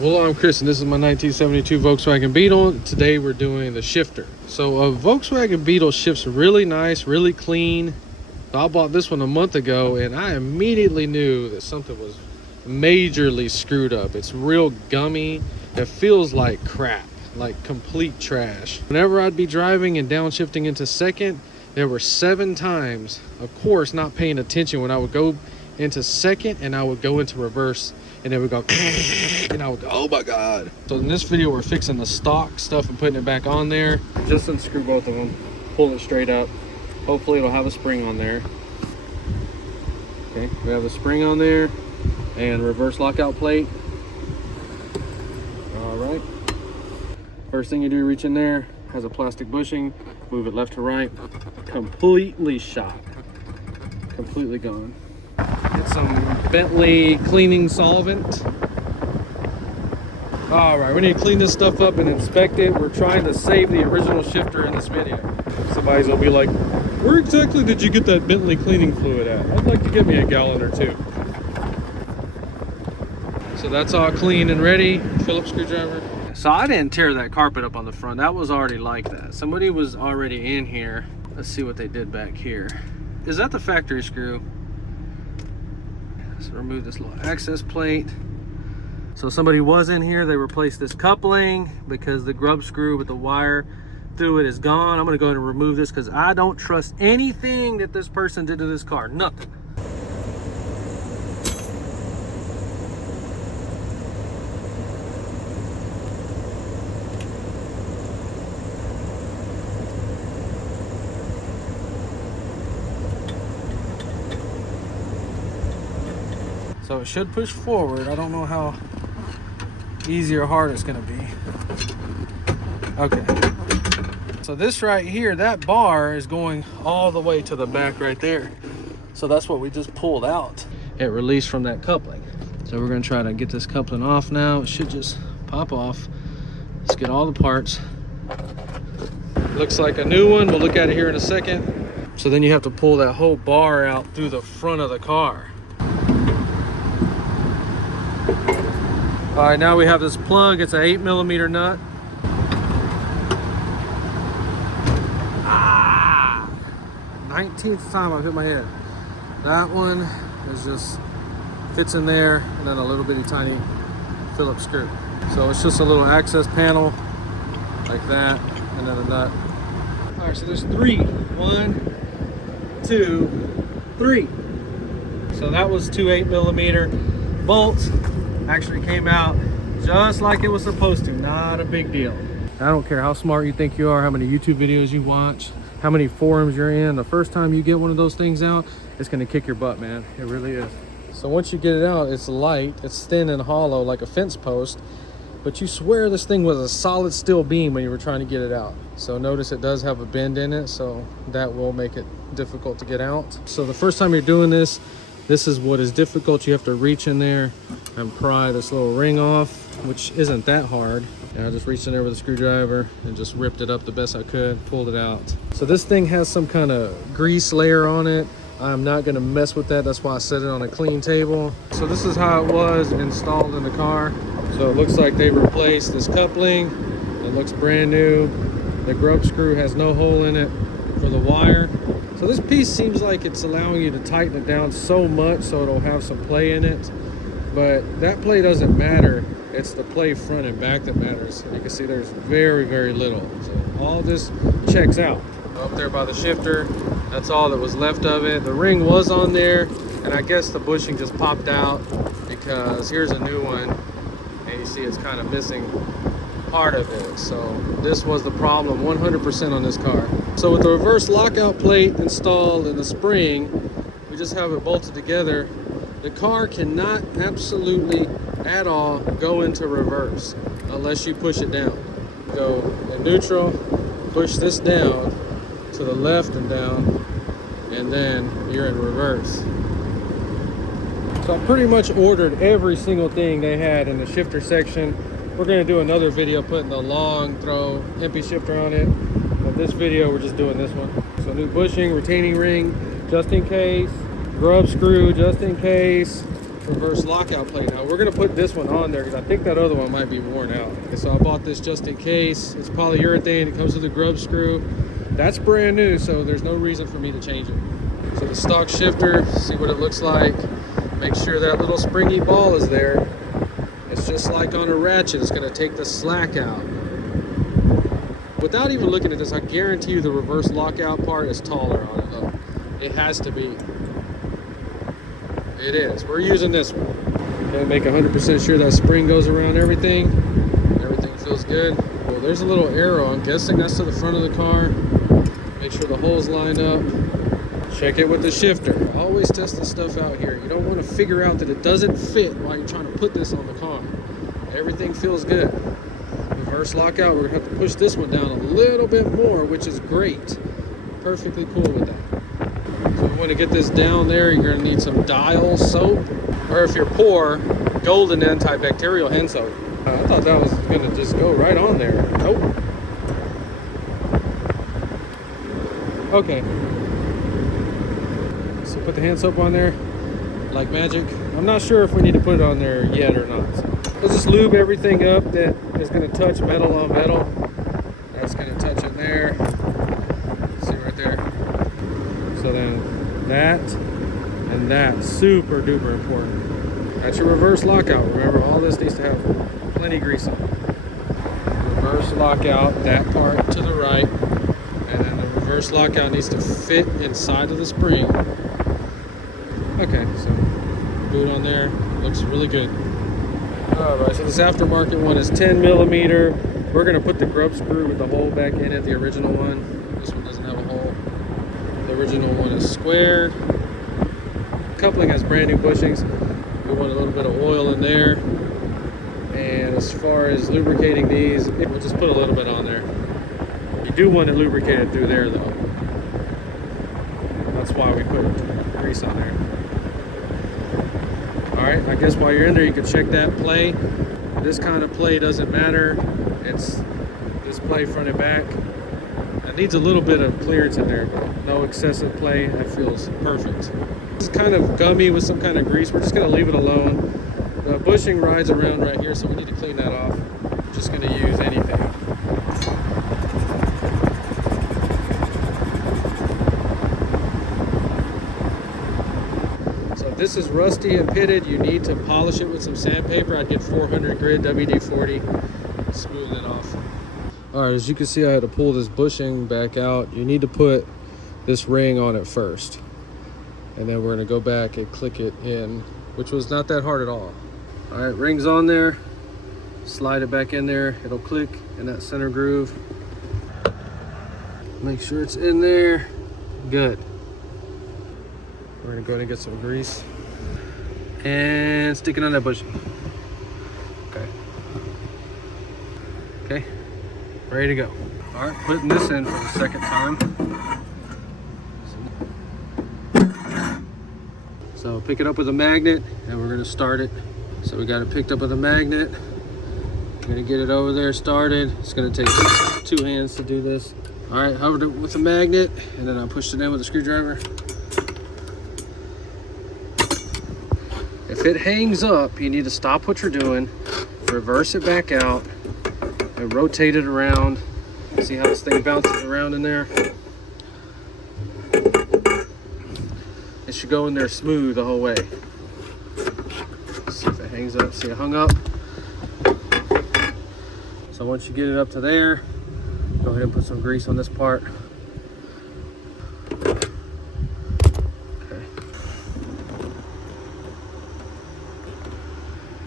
Hello, I'm Chris, and this is my 1972 Volkswagen Beetle. Today we're doing the shifter. So a Volkswagen Beetle shifts really nice, really clean. I bought this one a month ago, and I immediately knew that something was majorly screwed up. It's real gummy. It feels like crap, like complete trash. Whenever I'd be driving and downshifting into second, there were 7 times, of course, not paying attention when I would go into second and I would go into reverse, and it would go and I would go, oh my god. So in this video we're fixing the stock stuff and putting it back on there. Just unscrew both of them, pull it straight up. Hopefully it'll have a spring on there. Okay, we have a spring on there and reverse lockout plate. All right, first thing you do, reach in there, has a plastic bushing, move it left to right, completely shot, completely gone. Get some Bentley cleaning solvent. All right, we need to clean this stuff up and inspect it. We're trying to save the original shifter in this video. Somebody's gonna be like, where exactly did you get that Bentley cleaning fluid at? I'd like to get me a gallon or 2. So that's all clean and ready. Phillips screwdriver. So I didn't tear that carpet up on the front. That was already like that. Somebody was already in here. Let's see what they did back here. Is that the factory screw? So remove this little access plate. So somebody was in here, they replaced this coupling because the grub screw with the wire through it is gone. I'm gonna go ahead and remove this because I don't trust anything that this person did to this car, nothing. So it should push forward. I don't know how easy or hard it's gonna be. Okay. So this right here, that bar is going all the way to the back right there. So that's what we just pulled out. It released from that coupling. So we're gonna try to get this coupling off now. It should just pop off. Let's get all the parts. Looks like a new one. We'll look at it here in a second. So then you have to pull that whole bar out through the front of the car. All right, now we have this plug. It's an 8mm nut. Ah! 19th time I've hit my head. That one is just fits in there, and then a little bitty tiny Phillips screw. So it's just a little access panel like that, and then a nut. All right, so there's 3. 1, 2, 3. So that was 2 8mm bolts. Actually came out just like it was supposed to. Not a big deal. I don't care how smart you think you are, how many YouTube videos you watch, how many forums you're in. The first time you get one of those things out, it's gonna kick your butt, man. It really is. So once you get it out, it's light, it's thin and hollow like a fence post, but you swear this thing was a solid steel beam when you were trying to get it out. So notice it does have a bend in it, so that will make it difficult to get out. So the first time you're doing this is what is difficult. You have to reach in there and pry this little ring off, which isn't that hard. And I just reached in there with a screwdriver and just ripped it up the best I could, pulled it out. So this thing has some kind of grease layer on it. I'm not gonna mess with that. That's why I set it on a clean table. So this is how it was installed in the car. So it looks like they replaced this coupling. It looks brand new. The grub screw has no hole in it for the wire. So this piece seems like it's allowing you to tighten it down so much so it'll have some play in it. But that play doesn't matter. It's the play front and back that matters. You can see there's very, very little. So all this checks out. Up there by the shifter, that's all that was left of it. The ring was on there, and I guess the bushing just popped out because here's a new one, and you see it's kind of missing part of it. So this was the problem 100% on this car. So with the reverse lockout plate installed and the spring, we just have it bolted together. The car cannot absolutely at all go into reverse unless you push it down. Go in neutral, push this down to the left and down, and then you're in reverse. So I pretty much ordered every single thing they had in the shifter section. We're gonna do another video putting the long throw empty shifter on it, but this video we're just doing this one. So new bushing, retaining ring just in case, grub screw just in case, reverse lockout plate. Now we're gonna put this one on there because I think that other one might be worn out. Okay, so I bought this just in case. It's polyurethane, it comes with a grub screw. That's brand new, so there's no reason for me to change it. So the stock shifter, see what it looks like. Make sure that little springy ball is there. It's just like on a ratchet, it's gonna take the slack out. Without even looking at this, I guarantee you the reverse lockout part is taller on it though. It has to be. It is. We're using this one. Okay, make 100% sure that spring goes around everything. Everything feels good. Well, there's a little arrow. I'm guessing that's to the front of the car. Make sure the holes line up. Check it with the shifter. Always test this stuff out here. You don't want to figure out that it doesn't fit while you're trying to put this on the car. Everything feels good. Reverse lockout, we're gonna have to push this one down a little bit more, which is great. Perfectly cool with that. So if you want to get this down there, you're gonna need some Dial soap, or if you're poor, golden antibacterial hand soap. I thought that was gonna just go right on there. Nope. Okay. So put the hand soap on there, like magic. I'm not sure if we need to put it on there yet or not. So we'll just lube everything up that is gonna touch metal on metal. That's gonna touch in there. See right there? So then that and that, super duper important. That's your reverse lockout. Remember, all this needs to have plenty of grease on it. Reverse lockout, that part to the right, and then the reverse lockout needs to fit inside of the spring. Okay, so boot on there, looks really good. Alright, so this aftermarket one is 10 millimeter. We're gonna put the grub screw with the hole back in it, the original one. This one doesn't have a hole. The original one is square. Coupling has brand new bushings. We want a little bit of oil in there. And as far as lubricating these, we'll just put a little bit on there. You do want it lubricated through there though. That's why we put grease on there. Alright, I guess while you're in there you can check that play. This kind of play doesn't matter. It's this play front and back. It needs a little bit of clearance in there, but no excessive play. That feels perfect. It's kind of gummy with some kind of grease. We're just going to leave it alone. The bushing rides around right here, so we need to clean that off. We're just going to use anything. So if this is rusty and pitted, you need to polish it with some sandpaper. I'd get 400 grit WD-40, smooth it off. All right, as you can see, I had to pull this bushing back out. You need to put this ring on it first. And then we're gonna go back and click it in, which was not that hard at all. All right, ring's on there. Slide it back in there. It'll click in that center groove. Make sure it's in there. Good. We're gonna go ahead and get some grease and stick it on that bushing. Okay. Okay. Ready to go. All right, putting this in for the second time. So pick it up with a magnet and we're gonna start it. So we got it picked up with a magnet. I'm gonna get it over there started. It's gonna take 2 hands to do this. All right, hovered it with a magnet and then I pushed it in with a screwdriver. If it hangs up, you need to stop what you're doing, reverse it back out, and rotate it around. See how this thing bounces around in there? It should go in there smooth the whole way. Let's see if it hangs up. See, it hung up. So once you get it up to there, go ahead and put some grease on this part. Okay.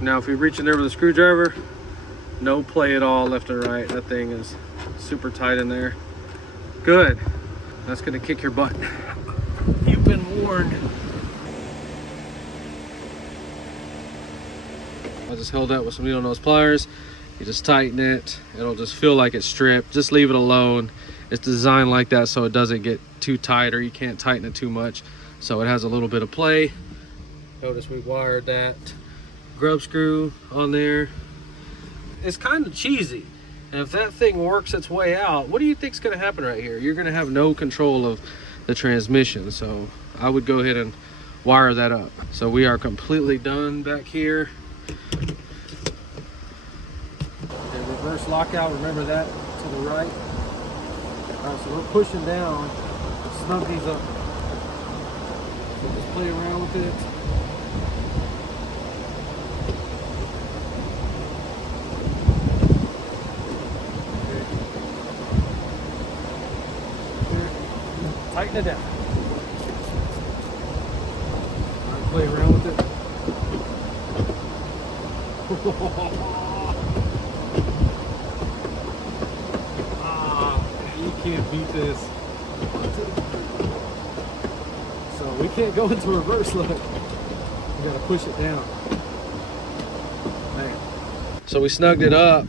Now if we reach in there with a screwdriver, no play at all left and right. That thing is super tight in there. Good. That's gonna kick your butt. You've been warned. I just held that with some needle nose pliers. You just tighten it. It'll just feel like it's stripped. Just leave it alone. It's designed like that so it doesn't get too tight or you can't tighten it too much. So it has a little bit of play. Notice we wired that grub screw on there. It's kind of cheesy. And if that thing works its way out, what do you think is going to happen right here? You're going to have no control of the transmission. So I would go ahead and wire that up. So we are completely done back here. Okay, reverse lockout, remember that to the right. All right, so we're pushing down to snug these up. So just play around with it. Tighten it down. Right, play around with it. You can't beat this. So we can't go into reverse, look. We gotta push it down. Man. So we snugged it up,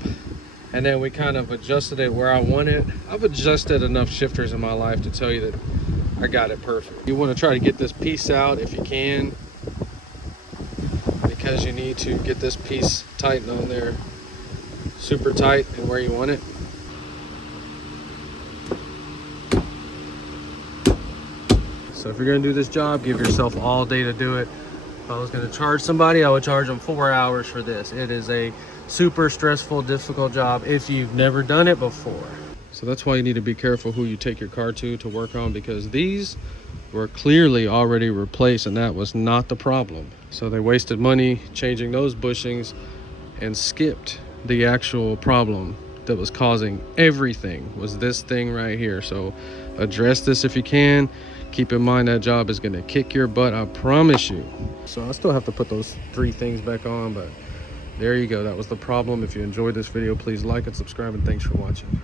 and then we kind of adjusted it where I want it. I've adjusted enough shifters in my life to tell you that I got it perfect. You want to try to get this piece out if you can, because you need to get this piece tightened on there super tight and where you want it. So if you're going to do this job, give yourself all day to do it. If I was going to charge somebody, I would charge them 4 hours for this. It is a super stressful, difficult job if you've never done it before. So that's why you need to be careful who you take your car to work on, because these were clearly already replaced and that was not the problem. So they wasted money changing those bushings and skipped the actual problem that was causing everything, was this thing right here. So address this if you can. Keep in mind that job is going to kick your butt, I promise you. So I still have to put those 3 things back on, but there you go. That was the problem. If you enjoyed this video, please like and subscribe, and thanks for watching.